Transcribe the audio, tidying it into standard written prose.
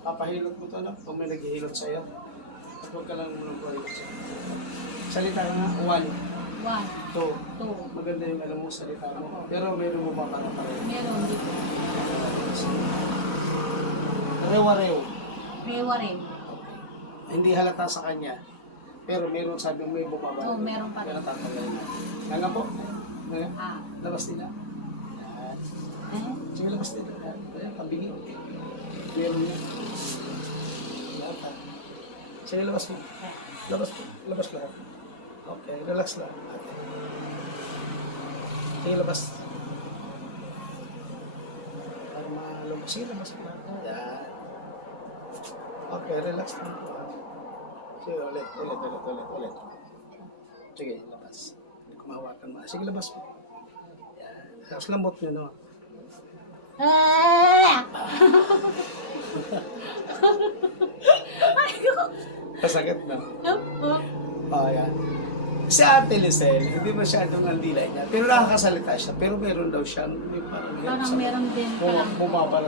Papahilot mo to na kung may naghihilot sa'yo. At huwag ka lang muna buhilot sa'yo. Salita nga, 1, 1, 2. 2. Maganda yung alam mo salita mo. Pero meron mo pa para pareho. Meron dito. Rewa-rew. Rewa rin. Hindi halata sa kanya. Pero meron sabi mo may bumaba. Oo, meron pa rin. Pero tatanggalin na. Nga po. Nga. Ah. Labas nila. Yan. Sige, labas nila. Ayan, pabigil. Meron niya. Lahat. Sige, labas mo. Labas mo. Labas lahat. Okay, relax lang. Sige, labas. Para malabas. Sige, labas mo. Yan. Okay, relax lang. Sige, ulit. Sige, labas. Hindi ko mahawakan mo. Sige, labas mo. Yan. Tapos lambot nyo, no? Kasakit na. Oh, yan. Si Ate Lisel, hindi masyadong ang dilay niya. Pero nakakasalita siya. Pero meron daw siya. May parang Parang meron din. bumabara